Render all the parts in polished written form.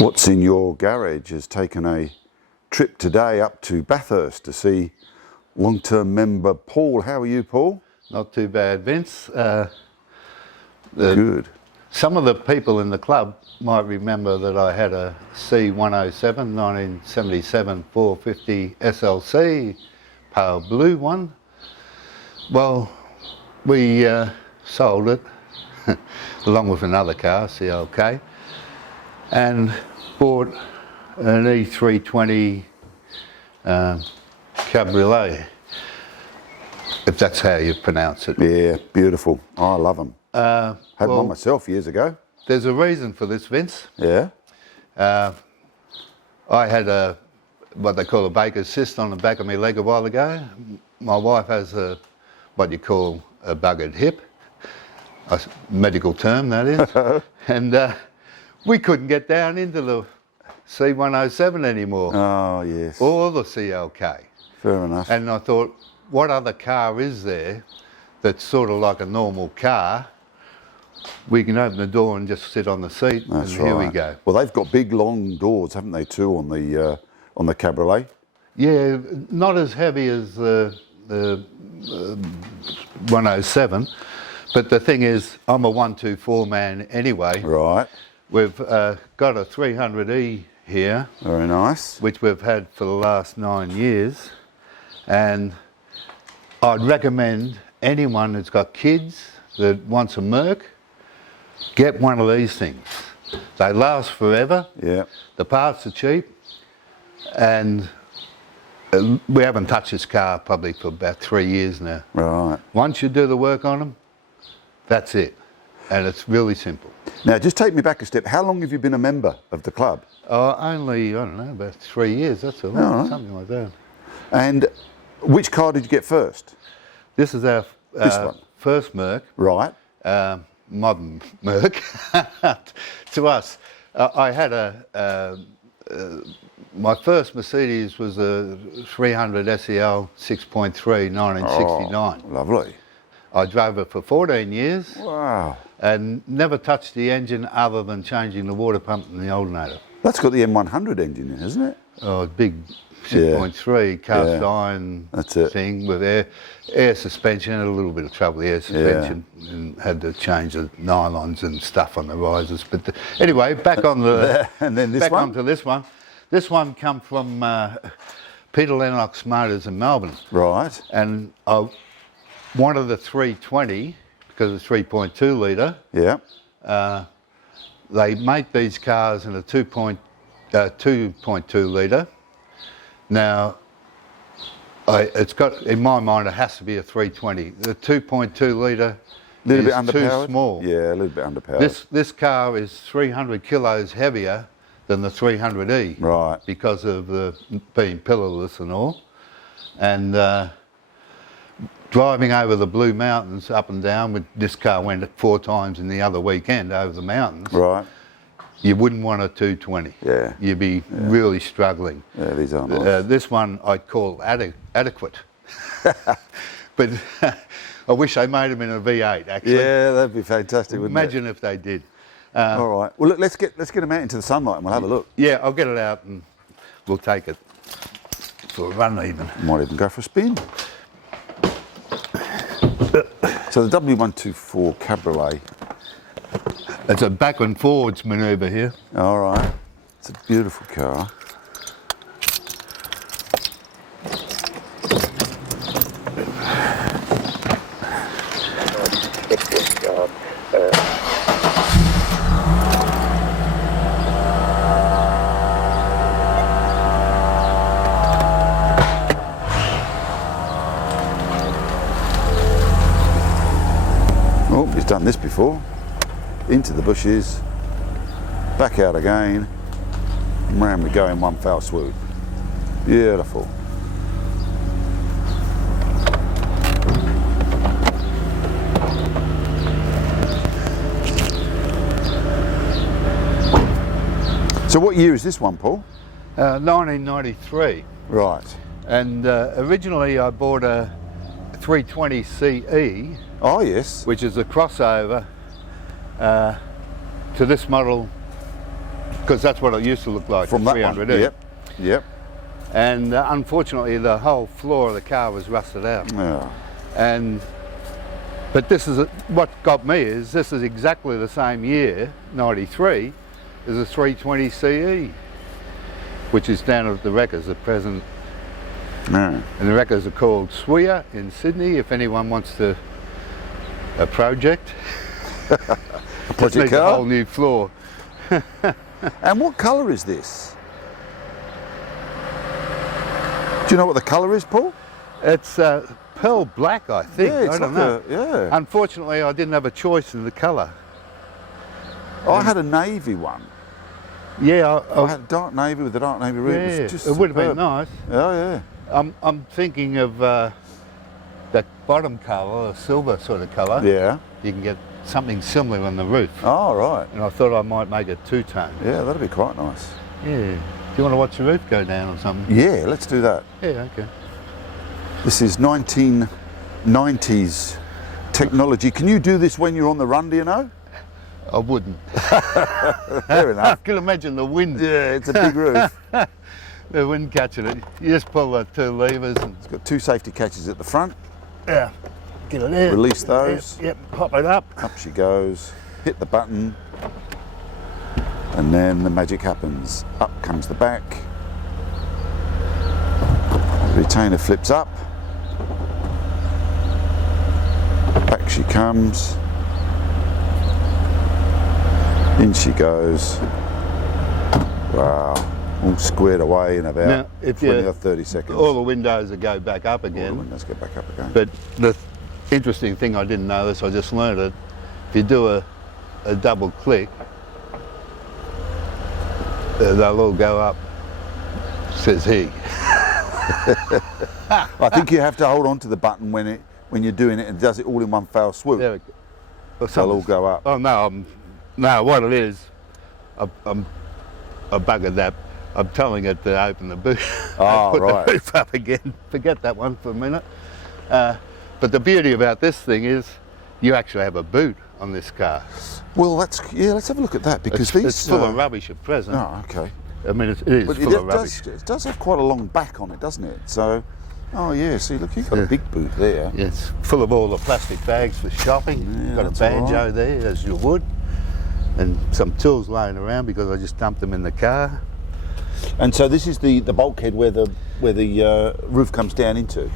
What's in your garage has taken a trip today up to Bathurst to see long-term member Paul. How are you, Paul? Not too bad, Vince. Good. Some of the people in the club might remember that I had a C107 1977 450 SLC, pale blue one. Well, we sold it along with another car, CLK, and bought an E320 Cabriolet, if that's how you pronounce it. Yeah, beautiful. I love them. Had well, one myself years ago. There's a reason for this, Vince. Yeah. I had what they call a baker's cyst on the back of my leg a while ago. My wife has what you call a buggered hip, a medical term that is, and we couldn't get down into the C107 anymore. Oh, yes. Or the CLK. Fair enough. And I thought, what other car is there that's sort of like a normal car? We can open the door and just sit on the seat, That's and right. here we go. Well, they've got big, long doors, haven't they, too, on the Cabriolet? Yeah, not as heavy as the 107, but the thing is, I'm a 124 man anyway. Right. We've got a 300E here, Very nice. which we've had for the last 9 years, and I'd recommend anyone that's got kids that wants a Merc, get one of these things. They last forever. Yeah. The parts are cheap, and we haven't touched this car probably for about 3 years now. Right. Once you do the work on them, that's it, and it's really simple. Now, just take me back a step. How long have you been a member of the club? Only, I don't know, about 3 years, that's all, All right. something like that. And which car did you get first? This is our This one? first Merc, Right. modern Merc, to us. I had my first Mercedes was a 300 SEL 6.3 1969. Oh, lovely. I drove it for 14 years Wow. and never touched the engine other than changing the water pump in the alternator. That's got the M100 engine in, isn't it? Oh, big 6.3 cast iron That's it. thing with air suspension. Had a little bit of trouble with air suspension and had to change the nylons and stuff on the risers. But anyway, back on the And then this back one? onto this one. This one come from Peter Lennox Motors in Melbourne, Right. and I wanted the 320 because it's 3.2 litre. Yeah. They make these cars in a 2.2 litre. Now, it's got, in my mind, it has to be a 320. The 2.2 litre Little bit is underpowered. too small. Yeah, a little bit underpowered. This car is 300 kilos heavier than the 300E. Right. Because of the being pillarless and all. And driving over the Blue Mountains up and down, with this car went 4 times in the other weekend over the mountains. Right. You wouldn't want a 220. Yeah. You'd be really struggling. Yeah, these are nice. This one I'd call adequate. But I wish they made them in a V8 actually. Yeah, that'd be fantastic, wouldn't Imagine if they did. it? All right. Well, look, let's get them out into the sunlight and we'll have a look. Yeah, I'll get it out and we'll take it for a run even. Might even go for a spin. So the W124 Cabriolet. It's a back and forwards manoeuvre here. All right. It's a beautiful car. Oh, he's done this before. Into the bushes, back out again, and round we go in one foul swoop. Beautiful. So what year is this one, Paul? 1993. Right. And originally I bought a 320 CE, Oh yes. which is a crossover to this model because that's what it used to look like. From the that 300E. one. Yep. Yep. And unfortunately, the whole floor of the car was rusted out. Yeah. But this is what got me is this is exactly the same year, 93, as a 320 CE, which is down at the Wreckers at present. No. And the Wreckers are called Swia in Sydney. If anyone wants a project, A just needs a car. whole new floor. And what colour is this? Do you know what the colour is, Paul? It's pearl black, I think. Yeah, it's I don't like know. yeah. Unfortunately, I didn't have a choice in the colour. I had a navy one. Yeah, I had a dark navy with the dark navy roof. yeah, It was just it would have been superb. nice. Oh yeah. I'm thinking of that bottom colour, a silver sort of colour. Yeah. You can get something similar on the roof. Oh right. And I thought I might make it two-tone. Yeah, that'd be quite nice. Yeah. Do you want to watch the roof go down or something? Yeah, let's do that. Yeah, okay. This is 1990s technology. Can you do this when you're on the run, do you know? I wouldn't. Fair I enough. can imagine the wind. Yeah, it's a big roof. The wind catching it. You just pull the two levers and It's got two safety catches at the front. yeah, get it there. Release those. Yep, pop it up. Up she goes. Hit the button. And then the magic happens. Up comes the back. The retainer flips up. Back she comes. In she goes. Wow. All squared away in about Now, if 20 you- or 30 seconds. All the windows will go back up All the again. windows go back up again. But the interesting thing, I didn't know this, I just learned it. If you do a double click, they'll all go up, says he. I think you have to hold on to the button when you're doing it, and it does it all in one foul swoop. There we go. Or They'll all something. go up. Oh no, no, what it is, I buggered that. I'm telling it to open the boot. Oh, put right. the roof up again. Forget that one for a minute. But the beauty about this thing is you actually have a boot on this car. Well, let's have a look at that because It's full of rubbish at present. Oh, okay. I mean, it is But full of rubbish. it does have quite a long back on it, doesn't it? So, oh yeah. See, look, you've got a big boot there. Yeah, it's full of all the plastic bags for shopping. Yeah, Got a that's all banjo right. there, as you would. And some tools laying around because I just dumped them in the car. And so this is the bulkhead where the roof comes down into.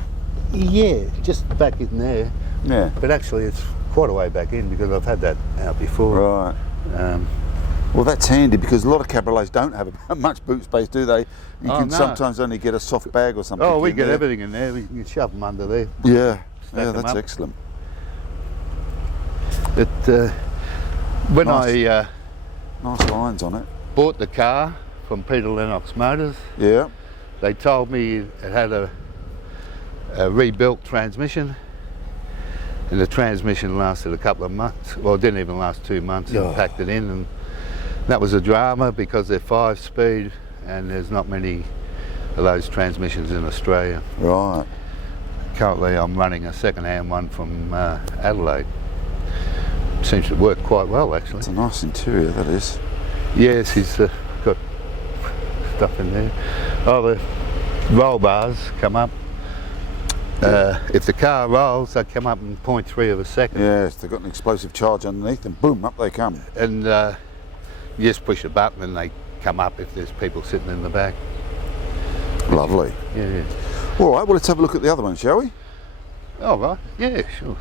Yeah, just back in there. Yeah. But actually it's quite a way back in because I've had that out before. Right. Well, that's handy because a lot of cabriolets don't have much boot space, do they? You Oh, can no. sometimes only get a soft bag or something. Oh, we in get there. everything in there. We can shove them under there. Yeah. Stack Yeah, them that's up. excellent. But when Nice. I Nice lines on it. bought the car from Peter Lennox Motors, Yeah. they told me it had a rebuilt transmission, and the transmission lasted a couple of months. Well, it didn't even last 2 months. Oh. And packed it in, and that was a drama because they're 5-speed, and there's not many of those transmissions in Australia. Right. Currently, I'm running a second-hand one from Adelaide. Seems to work quite well, actually. It's a nice interior, that is. Yes, he's got stuff in there. Oh, the roll bars come up. If the car rolls, they come up in 0.3 of a second. Yes, they've got an explosive charge underneath and boom, up they come. And you just push a button and they come up if there's people sitting in the back. Lovely. Yeah. All right, well, let's have a look at the other one, shall we? Oh, right. Yeah, sure.